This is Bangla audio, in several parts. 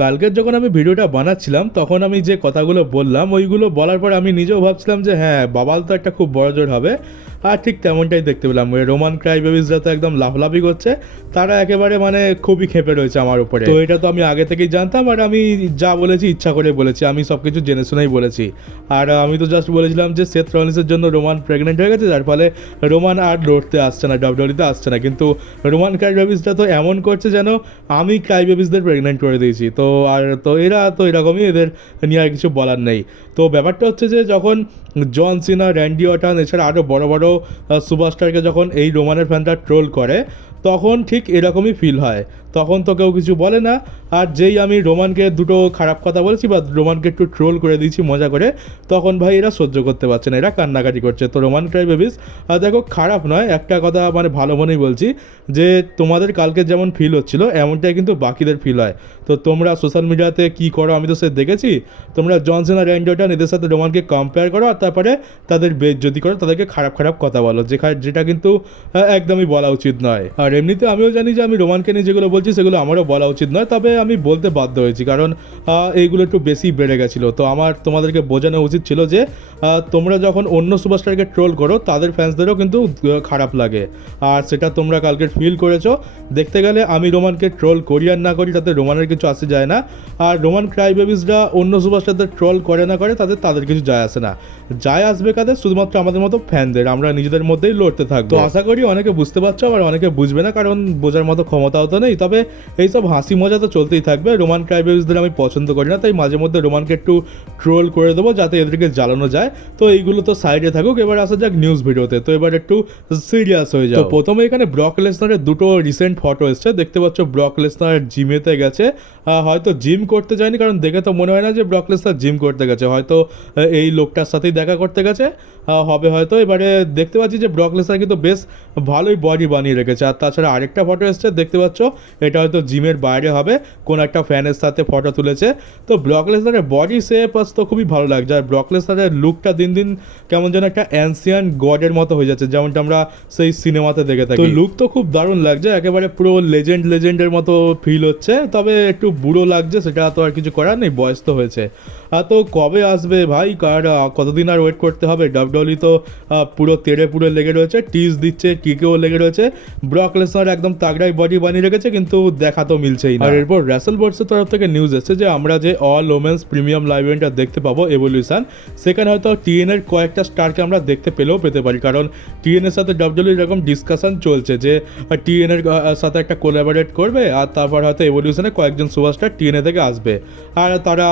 কালকের যখন আমি ভিডিওটা বানাচ্ছিলাম তখন আমি যে কথাগুলো বললাম ওইগুলো বলার পর আমি নিজেও ভাবছিলাম যে হ্যাঁ বাবাল তো একটা খুব বড় জোর হবে। আর ঠিক তেমনটাই দেখতে পেলাম, ওই রোমান ক্রাই বেবিসরা তো একদম লাফালাফি করছে, তারা একেবারে মানে খুবই ক্ষেপে রয়েছে আমার উপরে। তো এটা তো আমি আগে থেকেই জানতাম, আর আমি যা বলেছি ইচ্ছা করে বলেছি, আমি সব কিছু জেনে শুনেই বলেছি। আর আমি তো জাস্ট বলেছিলাম যে সেথ রলিন্সের জন্য রোমান প্রেগনেন্ট হয়ে গেছে, যার ফলে রোমান আর লড়তে আসছে না, ডাব্লিউডব্লিউতে আসছে না। কিন্তু রোমান ক্রাই বেবিসটা তো এমন করছে যেন আমি ক্রাই বেবিসদের প্রেগনেন্ট করে দিয়েছি। তো আর তো এরা তো এরকমই, এদের নিয়ে আর কিছু বলার নেই। তো ব্যাপারটা হচ্ছে যে যখন জন সিনা, র্যান্ডি অর্টন এছাড়া আরও বড় বড় সুপারস্টারকে যখন এই রোমানের ফ্যানরা ট্রোল করে তখন ঠিক এরকমই ফিল হয়। তখন তো কেউ কিছু বলে না। আর যেই আমি রোমানকে দুটো খারাপ কথা বলেছি বা রোমানকে একটু ট্রোল করে দিয়েছি মজা করে, তখন ভাই এরা সহ্য করতে পারছে না, এরা কান্নাকাটি করছে। তো রোমান ক্রাই বেবিস দেখো খারাপ নয়, একটা কথা মানে ভালো মনেই বলছি যে তোমাদের কালকে যেমন ফিল হচ্ছিল এমনটাই কিন্তু বাকিদের ফিল হয়। তো তোমরা সোশ্যাল মিডিয়াতে কী করো আমি তো সে দেখেছি, তোমরা জন সিনা, র্যান্ডি অর্টন এদের সাথে রোমানকে কম্পেয়ার করো আর তারপরে তাদের বেইজ্জতি করো, তাদেরকে খারাপ খারাপ কথা বলো, যেটা কিন্তু একদমই বলা উচিত নয়। আর এমনিতে আমিও জানি যে আমি রোমানকে নিয়ে যেগুলো বলছি সেগুলো আমারও বলা উচিত নয়, তবে আমি বলতে বাধ্য হয়েছি কারণ এইগুলো একটু বেশি বেড়ে গেছিলো। তো আমার তোমাদেরকে বোঝানো উচিত ছিল যে তোমরা যখন অন্য সুপারস্টারকে ট্রোল করো তাদের ফ্যান্সদেরও কিন্তু খারাপ লাগে, আর সেটা তোমরা কালকে ফিল করেছো। দেখতে গেলে আমি রোমানকে ট্রোল করি আর না করি তাতে রোমানের কিছু আসে যায় না, আর রোমান ক্রাই বেবিসরা অন্য সুপারস্টারদের ট্রোল করে না করে তাদের কিছু যায় আসে না। যায় আসবে কাদের, শুধুমাত্র আমাদের মতো ফ্যানদের, আমরা নিজেদের মধ্যেই লড়তে থাকবো। তো আশা করি অনেকে বুঝতে পারছো, আবার অনেকে বুঝবে না কারণ বোঝার মতো ক্ষমতাও তো নেই। তবে এইসব হাসি মজা তো চলতেই থাকবে। রোমান ক্রাই বেবিসদের আমি পছন্দ করি না, তাই মাঝে মধ্যে রোমানকে একটু ট্রোল করে দেবো যাতে এদেরকে জ্বালানো যায়। তো এইগুলো তো সাইডে থাকুক, এবার আসা যাক নিউজ ভিডিওতে। তো এবার একটু সিরিয়াস হয়ে যাও। তো প্রথমে এখানে ব্রক লেসনারের দুটো রিসেন্ট ফটো এসছে, দেখতে পাচ্ছ ব্রক লেসনার জিমেতে গেছে। হয়তো জিম করতে যায়নি, কারণ দেখে তো মনে হয় না যে ব্রক লেসনার জিম করতে গেছে, হয়তো এই লোকটার সাথেই দেখা করতে গেছে হবে হয়তো। এবারে দেখতে পাচ্ছি যে ব্রক লেসনার কিন্তু বেশ ভালোই বডি বানিয়ে রেখেছে। আর তাছাড়া আরেকটা ফটো এসছে দেখতে পাচ্ছ, এটা হয়তো জিমের বাইরে হবে, কোন একটা ফ্যানের সাথে ফটো তুলেছে। তো ব্রক লেসনারের বডি শেপ তো খুবই ভালো লাগছে, আর ব্রক লেসনারের লুকটা দিন দিন কেমন যেন একটা অ্যানসিয়ান্ট গডের মতো হয়ে যাচ্ছে, যেমনটা আমরা সেই সিনেমাতে দেখে থাকি। তো লুক তো খুব দারুণ লাগছে, একেবারে পুরো লেজেন্ডের মতো ফিল হচ্ছে। তবে একটু বুড়ো লাগছে, সেটা তো আর কিছু করার নেই, বয়স তো হয়েছে। তো কবে আসবে ভাই, কার কতদিন আর ওয়েট করতে হবে? ডাব্লিউডব্লিউই তো পুরো পুরো লেগে রয়েছে, টিজ দিচ্ছে, টিকেও লেগে রয়েছে। ব্রক লেসনার একদম তাগড়াই বডি বানিয়ে রেখেছে, কিন্তু দেখা তো মিলছেই না। আর এরপর রেসলভার্সের তরফ থেকে নিউজ এসেছে যে আমরা যে অল ওমেন্স প্রিমিয়াম লাইভ ইভেন্টটা দেখতে পাবো এভলিউশন, সেখানে হয়তো টিএনএর কয়েকটা স্টারকে আমরা দেখতে পেতে পারি, কারণ টিএনএর সাথে ডাব্লিউডব্লিউ এরকম ডিসকাশন চলছে যে টিএনএর সাথে একটা কোলাবোরেট করবে, আর তারপর হয়তো এভলিউশনে কয়েকজন সুপারস্টার টিএনএ থেকে আসবে, আর তারা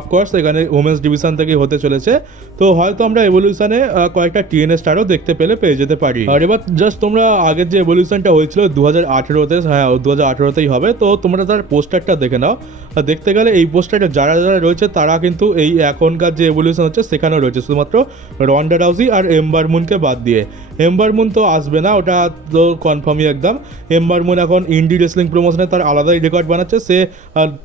অফকোর্স এখানে ওমেন্স ডিভিশন থেকে হতে চলেছে। তো হয়তো আমরা এভলিউশনে কয়েকটা টিএনএ স্টারও দেখতে পেয়ে যেতে পারি। আর এবার জাস্ট তোমরা আগের যে এভলিউশনটা হয়েছিল 2018-তে, হ্যাঁ 2018-তেই হবে, তো তোমরা তার পোস্টারটা দেখে নাও। দেখতে গেলে এই পোস্টারটা যারা রয়েছে তারা কিন্তু এই এখনকার যে এভলিউশন হচ্ছে সেখানেও রয়েছে, শুধুমাত্র রন্ডা রাউজি আর এম্বার মুনকে বাদ দিয়ে। এম্বার মুন তো আসবে না, ওটা তো কনফার্মই একদম। এম্বার মুন এখন ইন্ডি রেসলিং প্রমোশনে তার আলাদাই রেকর্ড বানাচ্ছে, সে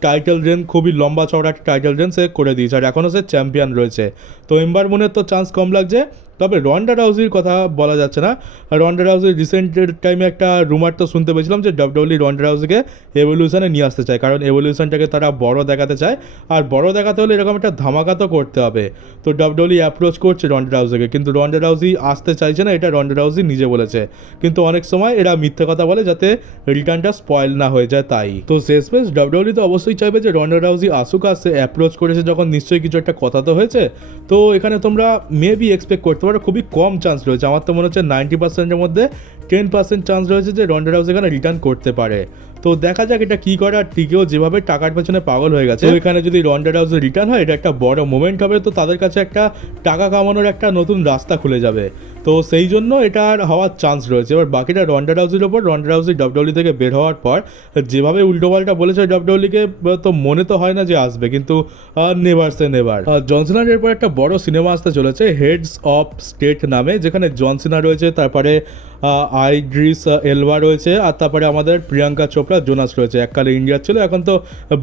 টাইটেল রেন, খুবই লম্বা চওড়া টাইটেল রেন সে করে দিয়েছে, আর এখনও সে চ্যাম্পিয়ন রয়েছে। তো এম্বার মুনের তো চান্স কম লাগছে। তবে রন্ডা রাউজির কথা বলা যাচ্ছে না। রন্ডা রাউজির রিসেন্ট টাইমে একটা রুমার তো শুনতে পেয়েছিলাম যে ডাব্লিউডব্লিউ রন্ডা রাউজিকে এভলিউশনে নিয়ে আসতে চায়, কারণ এভলিউশনটাকে তারা বড় দেখাতে চায়, আর বড় দেখাতে হলে এরকম একটা ধামাকা তো করতে হবে। তো ডাব্লিউডব্লিউ অ্যাপ্রোচ করছে রন্ডা রাউজিকে, কিন্তু রন্ডা রাউজি আসতে চাইছে না, এটা রন্ডা রাউজি নিজে বলেছে। কিন্তু অনেক সময় এরা মিথ্যে কথা বলে যাতে রিটার্নটা স্পয়েল না হয়ে যায়, তাই। তো শেষমেশ ডাব্লিউডব্লিউ তো অবশ্যই চাইবে যে রন্ডা রাউজি আসুক, আসে অ্যাপ্রোচ করেছে যখন নিশ্চয়ই কিছু একটা কথা তো হয়েছে। তো এখানে তোমরা মেবি এক্সপেক্ট করতে পারো, খুবই কম চান্স রয়েছে, আমার তো মনে হচ্ছে 90%-এর মধ্যে 10% চান্স রয়েছে যে রন্ডা রাউজি এখানে রিটার্ন করতে পারে। তো দেখা যাক এটা কী করে। আর টিকেও যেভাবে টাকার পেছনে পাগল হয়ে গেছে, এখানে যদি রন্ডা রাউজি রিটার্ন হয় এটা একটা বড় মোমেন্ট হবে, তো তাদের কাছে একটা টাকা কামানোর একটা নতুন রাস্তা খুলে যাবে। তো সেই জন্য এটার হওয়ার চান্স রয়েছে। এবার বাকিটা রন্ডা রাউজির ওপর। রন্ডা রাউজি ডাব্লিউডব্লিউ থেকে বের হওয়ার পর যেভাবে উল্টোপাল্টা বলেছে ডাব্লিউডব্লিউকে, তো মনে তো হয় না যে আসবে, কিন্তু নেভার সে নেভার। জন সিনার এরপর একটা বড় সিনেমা আসতে চলেছে হেডস অফ স্টেট নামে, যেখানে জন সিনা রয়েছে, তারপরে আইড্রিস এলবা রয়েছে, আর তারপরে আমাদের প্রিয়াঙ্কা চোপড়া জোনাস রয়েছে। এককালে ইন্ডিয়ার ছিল, এখন তো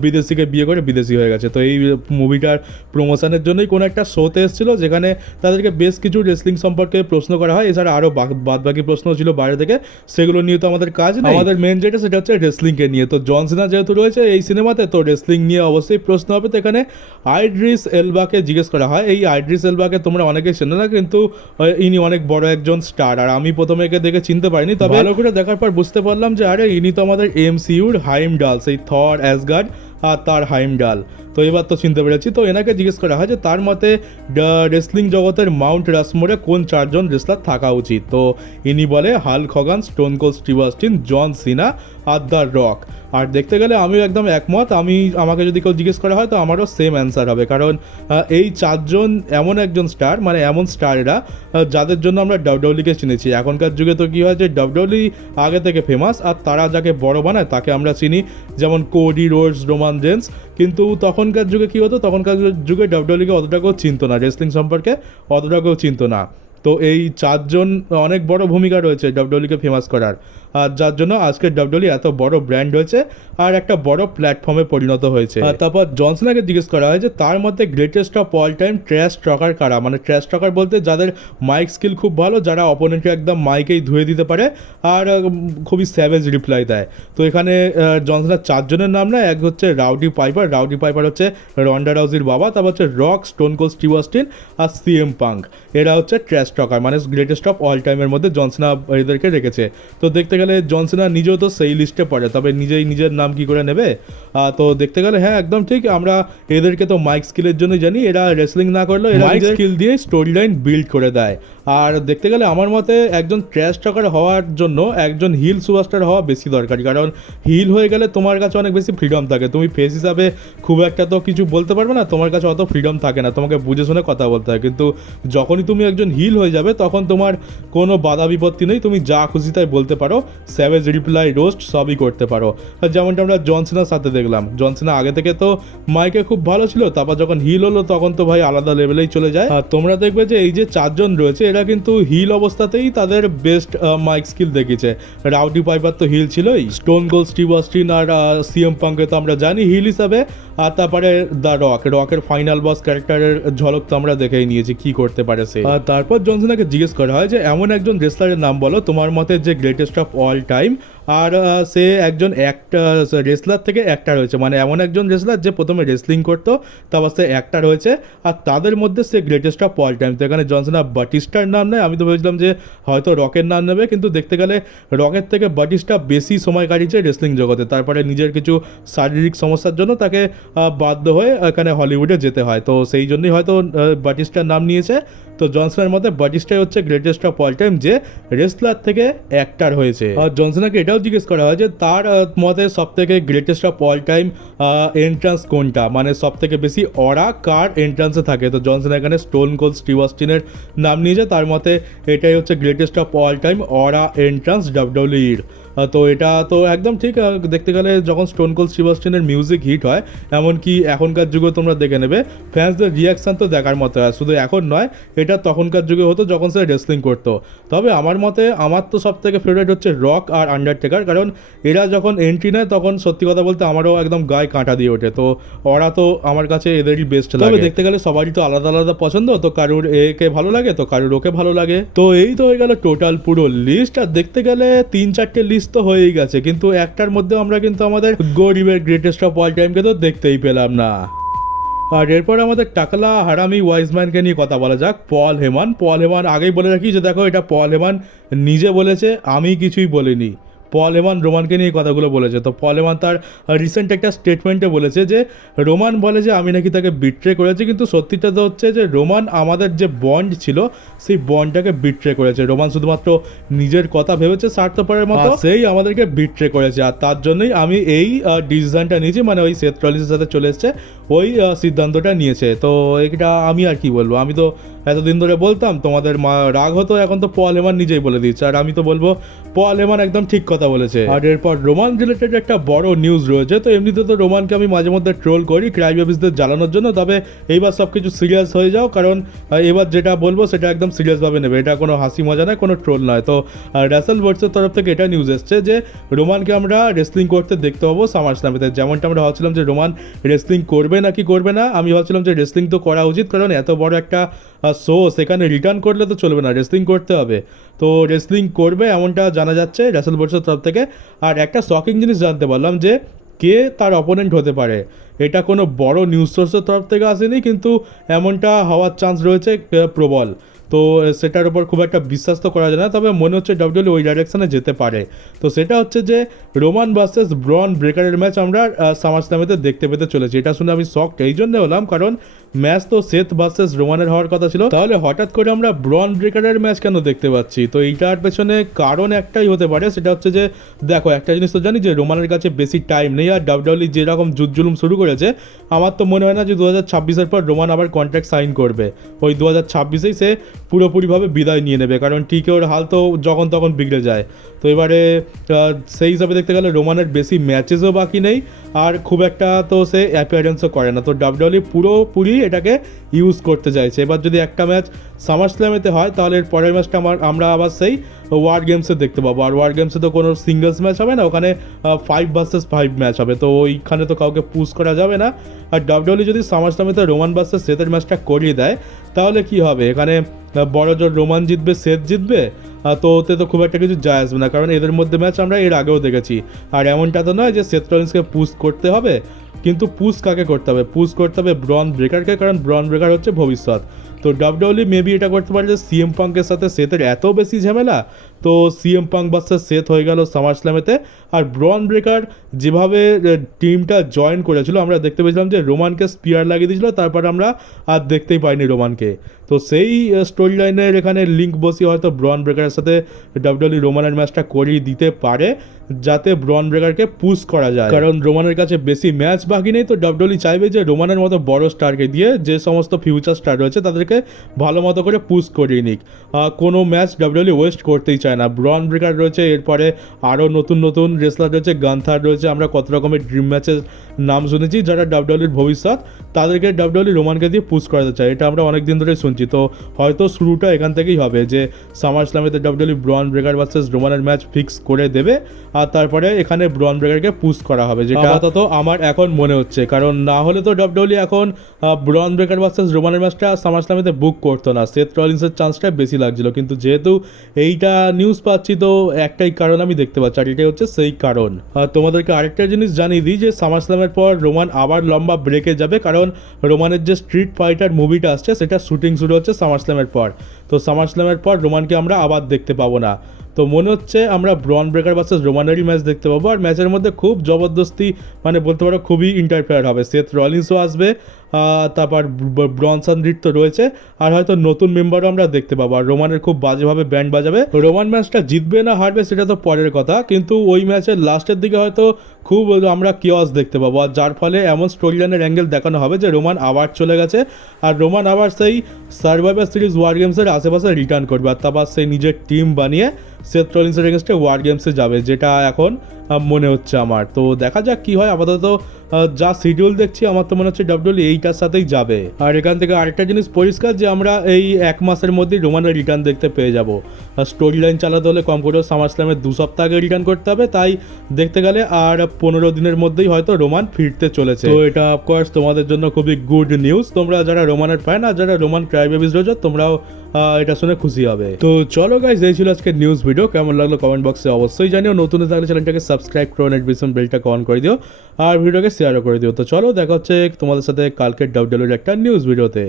বিদেশিকে বিয়ে করে বিদেশি হয়ে গেছে। তো এই মুভিটার প্রমোশনের জন্যই কোনো একটা শোতে এসেছিলো, যেখানে তাদেরকে বেশ কিছু রেসলিং সম্পর্কে প্রশ্ন করা হয়, এছাড়া আরও বাদ বাকি প্রশ্ন ছিল বাইরে থেকে, সেগুলো নিয়ে তো আমাদের কাজ নেই। আমাদের মেন যেটা সেটা হচ্ছে রেসলিংকে নিয়ে। তো জন সিনা যেহেতু রয়েছে এই সিনেমাতে, তো রেসলিং নিয়ে অবশ্যই প্রশ্ন হবে। তো এখানে আইড্রিস এলবাকে জিজ্ঞেস করা হয়। এই আইড্রিস এলবাকে তোমরা অনেকেই চেনো না, কিন্তু ইনি অনেক বড় একজন স্টার, আর আমি প্রথমে একে দেখে চিনতে পারিনি, তবে ভালো করে দেখার পর বুঝতে পারলাম যে আরে ইনি তো আমাদের এমসিইউর হাইমডাল, সেই থর, অ্যাসগার্ড আর তার হাইমডাল। তো এবার তো চিনতে পেরেছি। তো এনাকে জিজ্ঞেস করা হয় যে তার মতে রেসলিং জগতের মাউন্ট রাসমোরে কোন 4 জন রেসলার থাকা উচিত। তো ইনি বলে Hulk Hogan, Stone Cold Steve Austin, John Cena আর দ্য রক। আর দেখতে গেলে আমিও একদম একমত। আমাকে যদি কেউ জিজ্ঞেস করা হয় তো আমারও সেম অ্যান্সার হবে, কারণ এই 4 জন এমন একজন স্টার, মানে এমন স্টার এরা যাদের জন্য আমরা ডাব্লিউডব্লিউইকে চিনেছি। এখনকার যুগে তো কী হয় যে ডাব্লিউডব্লিউই আগে থেকে ফেমাস, আর তারা যাকে বড় বানায় তাকে আমরা চিনি, যেমন কোডি রোডস, রোমান রেন্স। কিন্তু তখনকার যুগে কী হতো, তখনকার যুগে ডাব্লিউডব্লিউইকে অতটা কেউ চিনতো না, রেসলিং সম্পর্কে অতটা কেউ চিনতো না। তো এই 4 জন অনেক বড় ভূমিকা রয়েছে ডাব্লিউডব্লিউইকে ফেমাস করার, আর যার জন্য আজকের ডাব্লিউডব্লিউই এত বড় ব্র্যান্ড হয়েছে আর একটা বড় প্ল্যাটফর্মে পরিণত হয়েছে। তারপর জন সিনাকে জিজ্ঞেস করা হয় যে তার মধ্যে greatest of all time trash talker কারা, মানে ট্র্যাশ টকার বলতে যাদের মাইক স্কিল খুব ভালো, যারা অপোনেন্টকে একদম মাইকেই ধুয়ে দিতে পারে আর খুবই স্যাভেজ রিপ্লাই দেয়। তো এখানে জন সিনার 4 জনের নাম না, এক হচ্ছে রাউডি পাইপার হচ্ছে রন্ডা রাউজির বাবা, তারপর হচ্ছে Rock, Stone Cold Steve Austin আর সিএম পাঙ্ক। এরা হচ্ছে ট্র্যাশ টকার, মানে গ্রেটেস্ট অফ অল টাইমের মধ্যে জন সিনা এদেরকে রেখেছে। তো দেখতে গেলে জন সিনা নিজেও তো সেই লিস্টে পড়ে, তবে নিজের নাম কি করে নেবে। তো দেখতে গেলে হ্যাঁ একদম ঠিক, আমরা এদেরকে তো মাইক স্কিলের জন্যই জানি, এরা রেসলিং না করলেও এরা মাইক স্কিল দিয়ে স্টোরি লাইন বিল্ড করে দেয়। আর দেখতে গেলে আমার মতে একজন ট্র্যাশ টকার হওয়ার জন্য একজন হিল সুপারস্টার হওয়া বেশি দরকারি, কারণ হিল হয়ে গেলে তোমার কাছে অনেক বেশি ফ্রিডম থাকে। তুমি ফেস হিসাবে খুব একটা তো কিছু বলতে পারবে না, তোমার কাছে অত ফ্রিডম থাকে না, তোমাকে বুঝে শুনে কথা বলতে হয়। কিন্তু যখনই তুমি একজন হিল হয়ে যাবে তখন তোমার কোনো বাধা বিপত্তি নেই, তুমি যা খুশি তাই বলতে পারো, স্যাভেজ রিপ্লাই, রোস্ট সবই করতে পারো। যেমনটা আমরা জন সিনার সাথে দেখলাম, জন সিনা আগে থেকে তো মাইকে খুব ভালো ছিল, তারপর যখন হিল হলো তখন তো ভাই আলাদা লেভেলেই চলে যায়। আর তোমরা দেখবে যে এই যে 4 জন রয়েছে এরা কিন্তু হিল অবস্থাতেই তাদের বেস্ট মাইক স্কিল দেখিয়েছে। রাউডি পাইপার তো হিল ছিলই, স্টোন কোল্ড স্টিভ অস্টিন আর সিএম পাঙ্কে তো আমরা জানি হিল হিসাবে, আর তারপরে দ্য রকের ফাইনাল বস ক্যারেক্টারের ঝলক তো আমরা দেখেই নিয়েছি কি করতে পারে সে। আর তারপর জন সিনাকে জিজ্ঞেস করা হয় যে এমন একজন রেসলারের নাম বলো তোমার মতে যে গ্রেটেস্ট অফ অল টাইম, আর সে একজন রেসলার থেকে অ্যাক্টার হয়েছে, মানে এমন একজন রেসলার যে প্রথমে রেসলিং করতো তারপর সে অ্যাক্টার হয়েছে, আর তাদের মধ্যে সে গ্রেটেস্ট অফ অল টাইম। তো এখানে জন সিনা বাটিস্টার নাম নেয়, আমি তো ভেবেছিলাম যে হয়তো রকের নাম নেবে, কিন্তু দেখতে গেলে রকের থেকে বাটিস্টা বেশি সময় কাটিয়েছে রেসলিং জগতে, তারপরে নিজের কিছু শারীরিক সমস্যার জন্য তাকে বাধ্য হয়ে এখানে হলিউডে যেতে হয়, তো সেই জন্যই হয়তো বাটিস্টার নাম নিয়েছে। তো জন সিনার মতে বাটিস্টাই হচ্ছে গ্রেটেস্ট অফ অল টাইম যে রেসলার থেকে অ্যাক্টার হয়েছে। আর জন সিনাকে এটাও জিজ্ঞেস করা হয় যে তার মতে সব থেকে greatest of all time entrance কোনটা, মানে সব থেকে বেশি অরা কার এন্ট্রান্সে থাকে। তো জন সিনা এখানে স্টোন কোল্ড স্টিভ অস্টিনের নাম নিয়েছে, তার মতে এটাই হচ্ছে greatest of all time aura entrance ডাব্লিউডব্লিউইর। তো এটা তো একদম ঠিক। দেখতে গেলে যখন স্টোন কোল্ড স্টিভ অস্টিনের মিউজিক হিট হয়, এমনকি এখনকার যুগে তোমরা দেখে নেবে ফ্যান্সদের রিয়াকশান তো দেখার মতো হয়, শুধু এখন নয়, এটা তখনকার যুগে হতো যখন সে রেসলিং করতো। তবে আমার মতে আমার তো সব থেকে ফেভারিট হচ্ছে রক আর আন্ডারটেকার, কারণ এরা যখন এন্ট্রি নেয় তখন সত্যি কথা বলতে আমারও একদম গায়ে কাঁটা দিয়ে ওঠে। তো ওরা তো আমার কাছে এদেরই বেস্ট লাগে। তবে দেখতে গেলে সবারই তো আলাদা আলাদা পছন্দ, তো কারুর একে ভালো লাগে তো কারুর ওকে ভালো লাগে। তো এই তো হয়ে গেল টোটাল পুরো লিস্ট। আর দেখতে গেলে 3-4টে লিস্ট তো হয়েই গেছে, কিন্তু একটার মধ্যেও আমরা কিন্তু আমাদের গরিবের গ্রেটেস্ট অফ অল টাইমকে তো দেখতেই পেলাম না। আর এরপর আমাদের টাকলা হারামি ওয়াইজম্যানকে নিয়ে কথা বলা যাক। পল হেমান আগেই বলে রাখি যে দেখো এটা পল হেমান নিজে বলেছে, আমি কিছুই বলিনি। পল হেমান রোমানকে নিয়ে কথাগুলো বলেছে। তো পল হেমান তার রিসেন্ট একটা স্টেটমেন্টে বলেছে যে রোমান বলে যে আমি নাকি তাকে বিট্রে করেছি, কিন্তু সত্যিটা তো হচ্ছে যে রোমান আমাদের যে বন্ড ছিল সেই বন্ডটাকে বিট্রে করেছে। রোমান শুধুমাত্র নিজের কথা ভেবেছে স্বার্থপরের মতো, সেই আমাদেরকে বিট্রে করেছে। আর তার জন্যই আমি এই ডিসিশনটা নিয়েছি, মানে ওই সেথ রলিন্সের সাথে চলে এসছে, ওই সিদ্ধান্তটা নিয়েছে। তো এটা আমি আর কি বলবো, আমি তো এতদিন ধরে বলতাম তোমাদের রাগ হতো, এখন তো পল হেমান নিজেই বলে দিচ্ছে। আর আমি তো বলবো পল হেমান একদম ঠিক কথা বলেছে। আর এরপর রোমান রিলেটেড একটা বড় নিউজ রয়েছে। তো এমনিতে তো রোমানকে আমি মাঝে মধ্যে ট্রোল করি ক্রাই বেবিসদের জ্বালানোর জন্য, তবে এইবার সব কিছু সিরিয়াস হয়ে যাও, কারণ এবার যেটা বলবো সেটা একদম সিরিয়াসভাবে নেবে, এটা কোনো হাসি মজা নয়, কোনো ট্রোল নয়। তো রাসেল ওয়াটসের তরফ থেকে এটা নিউজ এসছে যে রোমানকে আমরা রেসলিং করতে দেখতে পাবো সামার স্ল্যামেতে। যেমনটা আমরা ভাবছিলাম যে রোমান রেসলিং করবে নাকি করবে না। আমি ভাবছিলাম যে রেসলিং তো করা উচিত, কারণ এত বড় একটা শো, সেখানে রিটার্ন করলে তো চলবে না, রেসলিং করতে হবে। তো রেসলিং করবে এমনটা জানা যাচ্ছে রেসল বোর্ডসের তরফ থেকে। আর একটা শকিং জিনিস জানতে পারলাম যে কে তার অপোনেন্ট হতে পারে। এটা কোনো বড় নিউজ সোর্সের তরফ থেকে আসেনি, কিন্তু এমনটা হওয়ার চান্স রয়েছে প্রবল। তো সেটার উপর খুব একটা বিশ্বাস তো করা যায় না, তবে মনে হচ্ছে ডাব্লিউডাব্লিউ ওই ডাইরেকশানে যেতে পারে। তো সেটা হচ্ছে যে রোমান ভার্সেস ব্রন ব্রেকারের ম্যাচ আমরা সামার স্ল্যামেতে দেখতে পেতে চলেছি। এটা শুনে আমি শকড এই জন্য হলাম, কারণ ম্যাচ তো সেথ ভার্সেস রোমানের হওয়ার কথা ছিল, তাহলে হঠাৎ করে আমরা ব্রন ব্রেকারের ম্যাচ কেন দেখতে পাচ্ছি? তো এইটার পেছনে কারণ একটাই হতে পারে, সেটা হচ্ছে যে দেখো, একটা জিনিস তো জানি যে রোমানের কাছে বেশি টাইম নেই, আর ডাব্লিউডাব্লিউ যেরকম জুলুম শুরু করেছে, আমার তো মনে হয় না যে 2026-এর পর রোমান আবার কন্ট্রাক্ট সাইন করবে। ওই 2026-এই সে পুরোপুরিভাবে বিদায় নিয়ে নেবে, কারণ টিকে ওর হাল তো যখন তখন বিগড়ে যায়। তো এবারে সেই হিসাবে দেখতে গেলে রোমানের বেশি ম্যাচেসও বাকি নেই, আর খুব একটা তো সে অ্যাপিয়ারেন্সও করে না। তো ডাব্লিউডাব্লিউ পুরোপুরি এটাকে ইউজ করতে চাইছে। এবার যদি একটা ম্যাচ সামার স্ল্যামেতে হয়, তাহলে এর পরের ম্যাচটা আমরা আবার সেই ওয়ার গেমসে দেখতে পাবো। আর ওয়ার গেমসে তো কোনো সিঙ্গলস ম্যাচ হবে না, ওখানে 5 ভার্সেস 5 ম্যাচ হবে। তো ওইখানে তো কাউকে পুশ করা যাবে না। আর ডাব্লিউডাব্লিউ যদি সামার স্ল্যামেতে রোমান ভার্সেস সেথের ম্যাচটা করিয়ে দেয়, তাহলে কি হবে? এখানে বড় জোর রোমান জিতবে, সেথ জিতবে, তো ওতে তো খুব একটা কিছু যায় আসবে না, কারণ এদের মধ্যে ম্যাচ আমরা এর আগেও দেখেছি। আর এমনটা তো নয় যে সেথ রলিন্সকে পুশ করতে হবে, কিন্তু পুশ কাকে করতে হবে? পুশ করতে হবে ব্রন ব্রেকারকে, কারণ ব্রন ব্রেকার হচ্ছে ভবিষ্যৎ। তো ডাব্লিউডাব্লিউ মেবি এটা করতে পারে যে সিএম পাঙ্কের সাথে সেথের এত বেশি ঝামেলা, তো সিএম পাঙ্ক ভার্সেস সেথ হয়ে গেল সামার স্ল্যামেতে। আর ব্রন ব্রেকার যেভাবে টিমটা জয়েন করেছিল, আমরা দেখতে পেয়েছিলাম যে রোমানকে স্পিয়ার লাগিয়ে দিয়েছিল, তারপর আমরা আর দেখতেই পাইনি রোমানকে। তো সেই স্টোরি লাইনের এখানে লিঙ্ক বসিয়ে হয়তো ব্রন ব্রেকারের সাথে ডাব্লিউডাব্লিউ রোমানের ম্যাচটা করিয়ে দিতে পারে, যাতে ব্রন ব্রেকারকে পুশ করা যায়। কারণ রোমানের কাছে বেশি ম্যাচ বাকি নেই, তো ডাব্লিউডাব্লিউ চাইবে যে রোমানের মতো বড় স্টারকে দিয়ে যে সমস্ত ফিউচার স্টার রয়েছে তাদেরকে ভালো মতো করে পুশ করিয়ে নিক। কোনো ম্যাচ ডাব্লিউডাব্লিউ ওয়েস্ট করতেই চায় না। ব্রন ব্রেকার রয়েছে, এরপরে আরও নতুন নতুন রেসলার রয়েছে, গান্থার রয়েছে, আমরা কত রকমের ড্রিম ম্যাচের নাম শুনেছি যারা ডাব্লিউডাব্লিউর ভবিষ্যৎ, তাদেরকে ডাব্লিউডাব্লিউ রোমানকে দিয়ে পুশ করাতে চায়। এটা আমরা অনেক দিন ধরে শুনছি। তো হয়তো শুরুটা এখান থেকেই হবে যে সামার স্ল্যামেতে ডাব্লিউডাব্লিউ ব্রন ব্রেকার ভার্সেস রোমানের ম্যাচ ফিক্স করে দেবে, আর তারপরে এখানে ব্রন ব্রেকারকে পুশ করা হবে, যেটা আপাতত আমার এখন মনে হচ্ছে। কারণ না হলে তো ডাব্লিউডাব্লিউ এখন ব্রন ব্রেকার ভার্সেস রোমানের ম্যাচটা সামার স্ল্যামেতে বুক করতো না, সেথ রলিন্সের চান্সটা বেশি লাগছিল। কিন্তু যেহেতু এইটা নিউজ পাচ্ছি, তো একটাই কারণ আমি দেখতে পাচ্ছি, আর এটাই হচ্ছে সেই কারণ। আর তোমাদেরকে আরেকটা জিনিস জানিয়ে দিই যে সামার স্ল্যামের পর রোমান আবার লম্বা ব্রেকে যাবে, কারণ রোমানের যে স্ট্রিট ফাইটার মুভিটা আসছে, সেটা শুটিং শুরু হচ্ছে সামার স্ল্যামের পর। তো সামার স্ল্যামের পর রোমানকে আমরা আবার দেখতে পাবো না। তো মনে হচ্ছে আমরা ব্রন ব্রেকার ভার্সেস রোমানেরই ম্যাচ দেখতে পাবো। আর ম্যাচের মধ্যে খুব জবরদস্তি, মানে বলতে পারো খুবই ইন্টারফেয়ার হবে। সেথ রলিন্সও আসবে, তারপর ব্রনসন রিড তো রয়েছে, আর হয়তো নতুন মেম্বারও আমরা দেখতে পাবো। আর রোমানের খুব বাজেভাবে ব্যান্ড বাজাবে। রোমান ম্যাচটা জিতবে না হারবে সেটা তো পরের কথা, কিন্তু ওই ম্যাচের লাস্টের দিকে হয়তো খুব আমরা কিওস দেখতে পাবো, আর যার ফলে এমন স্টোরি লাইনের অ্যাঙ্গেল দেখানো হবে যে রোমান আবার চলে গেছে, আর রোমান আবার সেই সার্ভাইভার সিরিজ ওয়ার গেমসের আশেপাশে রিটার্ন করবে, আর তারপর সেই নিজের টিম বানিয়ে সেথ রলিন্সের এগেনস্টে ওয়ার গেমসে যাবে, যেটা এখন মনে হচ্ছে আমার। তো দেখা যাক কি হয়। আপাতত যা শিডিউল দেখছি, আমার তো মনে হচ্ছে ডাব্লিউডাব্লিউ এইটার সাথেই যাবে। আর এখান থেকে আরেকটা জিনিস পরিষ্কার যে আমরা এই 1 মাসের মধ্যেই রোমানের রিটার্ন দেখতে পেয়ে যাব। স্টোরি লাইন চালাতে হলে কম করে সামার স্ল্যামের 2 সপ্তাহ আগে রিটার্ন করতে হবে, তাই দেখতে গেলে আর 15 দিনের মধ্যেই হয়তো রোমান ফিরতে চলেছে। তো এটা অফকোর্স তোমাদের জন্য খুবই গুড নিউজ। তোমরা যারা রোমানের ফ্যান আর যারা রোমান ক্রাই বেবিজ রয়েছে, তোমরাও এটা শুনে খুশি হবে। তো চলো গাইজ, এই ছিল আজকে নিউজ ভিডিও। কেমন লাগলো কমেন্ট বক্সে অবশ্যই জানিও। নতুন থাকলে চ্যানেলটাকে সাবস্ক্রাইব করো, নোটিফিকেশন বেলটাকে অন করে দিও, আর ভিডিওকে শেয়ারও করে দিও। তো চলো, দেখা হচ্ছে তোমাদের সাথে কালকে ডাব্লিউডাব্লিউর একটা নিউজ ভিডিওতে।